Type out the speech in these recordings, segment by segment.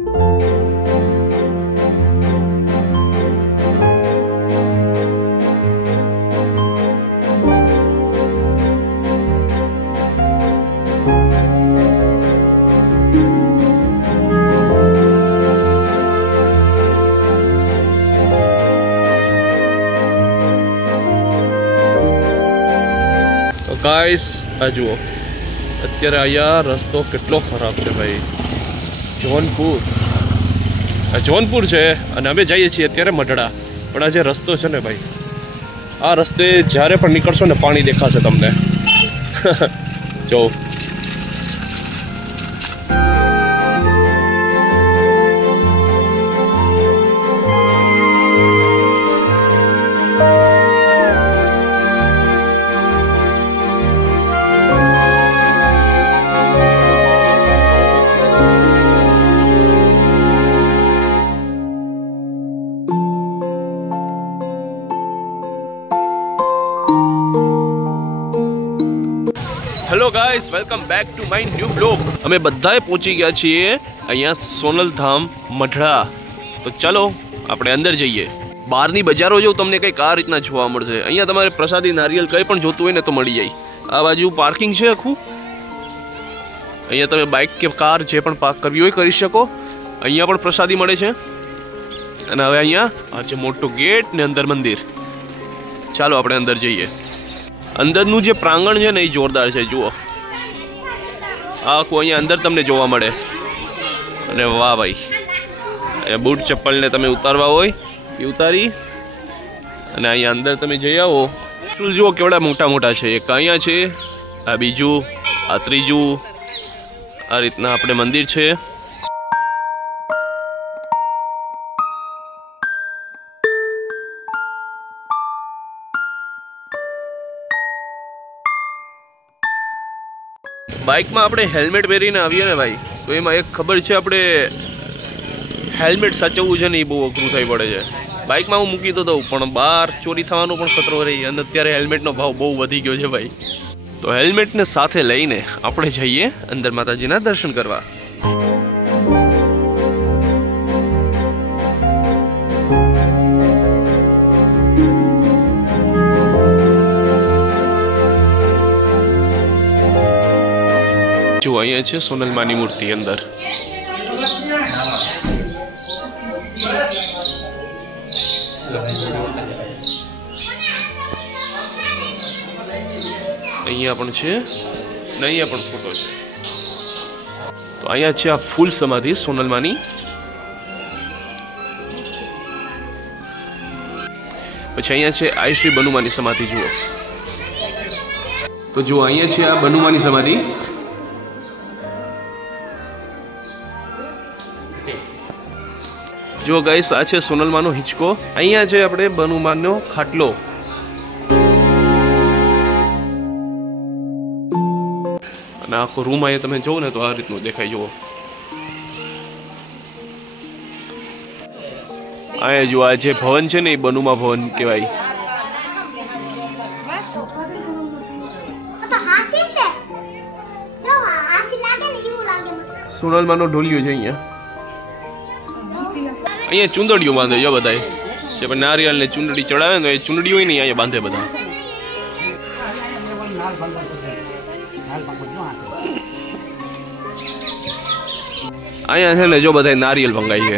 ગાઈસ આ જુઓ અત્યારે અહીંયા રસ્તો કેટલો ખરાબ છે ભાઈ. જોનપુર છે અને અમે જઈએ છીએ અત્યારે મઢડા. પણ આ જે રસ્તો છે ને ભાઈ, આ રસ્તે જ્યારે પણ નીકળશો ને પાણી દેખાશે તમને. જો hello guys, welcome back to my new blog. અમે બધાએ પહોંચી ગયા છીએ અહીંયા સોનલધામ મઢડા. તો ચાલો આપણે અંદર જઈએ. બહારની બજારો જો તમને કંઈક આ રીતના જોવા મળશે. અહીંયા તમારે પ્રસાદી નારિયેલ કંઈ પણ જોતું હોય ને તો મળી જાય. આ બાજુ પાર્કિંગ છે આખું. અહીંયા તમે બાઇક કે કાર જે પણ પાર્ક કરવી હોય કરી શકો. અહીંયા પણ પ્રસાદી મળે છે. અને હવે અહીંયા આ છે મોટો ગેટ ને અંદર મંદિર. ચાલો આપણે અંદર જઈએ. અંદરનું જે પ્રાંગણ છે ને એ જોરદાર છે. જુઓ આખું અહીંયા અંદર તમને જોવા મળે. અને વાહ ભાઈ, બૂટ ચપ્પલને તમે ઉતારવા હોય એ ઉતારી અને અહીંયા અંદર તમે જઈ આવો. શૂઝ જુઓ કેવડા મોટા મોટા છે. એક અહીંયા છે, આ બીજું, આ ત્રીજું. આ રીતના આપણે મંદિર છે. બાઇકમાં આપણે હેલ્મેટ પહેરીને આવીએ ને ભાઈ, તો એમાં એક ખબર છે આપણે હેલ્મેટ સાચવવું છે ને એ બહુ અઘરું થઈ પડે છે. બાઇકમાં હું મૂકી તો દઉં પણ બહાર ચોરી થવાનો પણ ખતરો રહી. અને અત્યારે હેલ્મેટનો ભાવ બહુ વધી ગયો છે ભાઈ. તો હેલ્મેટને સાથે લઈને આપણે જઈએ અંદર માતાજીના દર્શન કરવા. જો અહીંયા છે સોનલમાની મૂર્તિ અંદર. અહીંયા પણ છે ને અહીંયા પણ ફોટો છે. તો અહીંયા છે આ ફૂલ સમાધિ સોનલમાની. પછી અહીંયા છે આઈ શ્રી બનુમાની સમાધિ. જુઓ તો જુઓ અહીંયા છે આ બનુમાની સમાધિ. જો ગાઈસ આ છે સોનલમાનો હિંચકો. અહીંયા છે આપણે બનુમાનો ખાટલો. અને આખો રૂમ અહીંયા તમે જોવો ને તો આ રીતનું દેખાય. જુઓ અહીંયા જો આ જે ભવન છે ને એ બનુમા ભવન કહેવાય. સોનલમાનો ઢોલિયો છે અહીંયા. અહીંયા ચુંદડીઓ બાંધે જો બધાય છે. પણ નારિયેળ ને ચુંદડી ચડાવે ને તો એ ચુંદડીઓ નહીં અહીંયા બાંધે બધા. અહીંયા છે ને જો બધા નારિયેળ ભંગાય છે.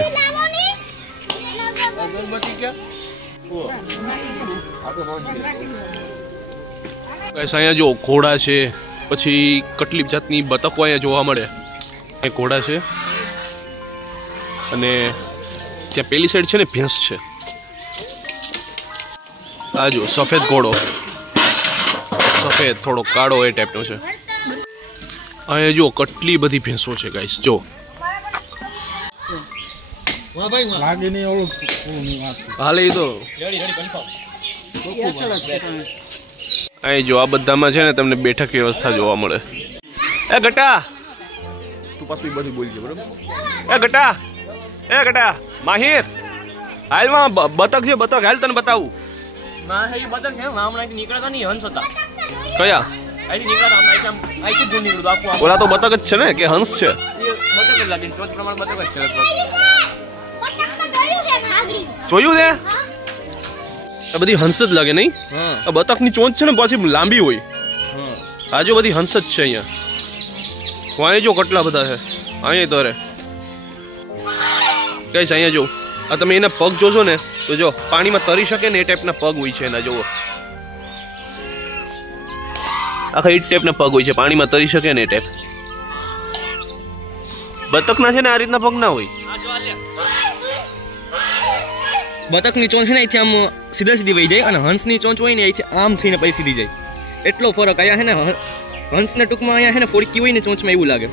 અહીંયા જો ઘોડા છે, પછી કેટલી જાતની બતકો અહીંયા જોવા મળે. એ ઘોડા છે અને ત્યાં પેલી સાઈડ છે ને ભેંસ છે. આ જો સફેદ ઘોડો, સફેદ થોડો કાળો એ ટાઈપનો છે. અહીંયા જો કેટલી બધી ભેંસો છે ગાઈસ. જો હાલે તો અહીં જો આ બધામાં છે ને તમને બેઠક વ્યવસ્થા જોવા મળે. એ ગટા તું પાછું એ બધું બોલજે બરોબર. એ ગટા માહિર હાલમાં બતક છે. બતક હાલ તને બતાવું. કયા ઓલા તો બતક જ છે ને કે હંસ છે? બતક જ લાગે ચોંચ પ્રમાણે બતક જ છે લગભગ જોયું છે આ બધી હંસ જ લાગે નહીં હા આ બતકની ચોંચ છે ને પાછી લાંબી હોય હા આ જો બધી હંસ જ છે અહીંયા વાંય જો કેટલા બધા છે અહીંયા તો રે ગાઈસ અહીંયા જો આ તમે એના પગ જોશો ને તો જો પાણીમાં તરી શકે ને એ ટાઈપના પગ હોય છે એના જોવો આખા એ ટાઈપના પગ હોય છે પાણીમાં તરી શકે ને એ ટાઈપ બતકના છે ને આ રીતના પગ ના હોય બતકની ચોંચ છે ને અહીંથી આમ સીધા સીધી વહી જાય અને હંસની ચોંચ હોય ને અહીંથી આમ થઈને પછી સીધી જાય એટલો ફરક અહીંયા છે ને હંસના ટૂંકમાં અહીંયા છે ને ફોડકી હોય ને ચોંચમાં એવું લાગે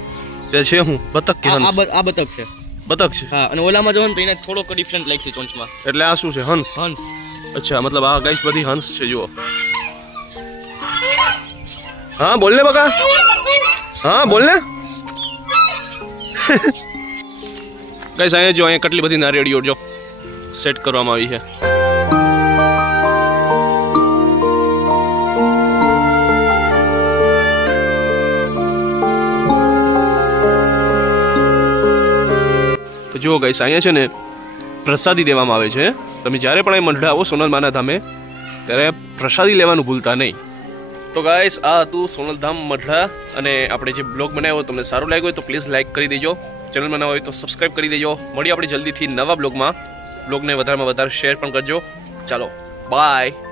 તે છે હું બતક કે હંસ આ બતક છે બતક છે હા અને ઓલામાં જો ને તો એને થોડોક ડિફરન્ટ લાગશે ચોંચમાં એટલે આ શું છે હંસ હંસ અચ્છા મતલબ આ ગાઈસ બધી હંસ છે જુઓ હા બોલ ને બકા હા બોલ ને ગાઈસ અહીંયા જો અહીંયા કેટલી બધી નારિયેળીઓ જો સેટ કરવામાં આવી છે તો જુઓ ગાઈસ અહીંયા છે ને પ્રસાદી દેવામાં આવે છે તમે જ્યારે પણ અહીં મઢડા આવો સોનલમાના ધામે ત્યારે પ્રસાદી લેવાનું ભૂલતા નહીં તો ગાઈસ આ હતું સોનલધામ મઢડા અને આપણે જે બ્લોગ બનાવ્યો તમને સારું લાગ્યો હોય તો પ્લીઝ લાઈક કરી દેજો ચેનલ બનાવો હોય તો સબસ્ક્રાઈબ કરી દેજો મળીએ આપણે જલ્દીથી નવા બ્લોગમાં બ્લોગને વધારેમાં વધારે શેર પણ કરજો ચાલો બાય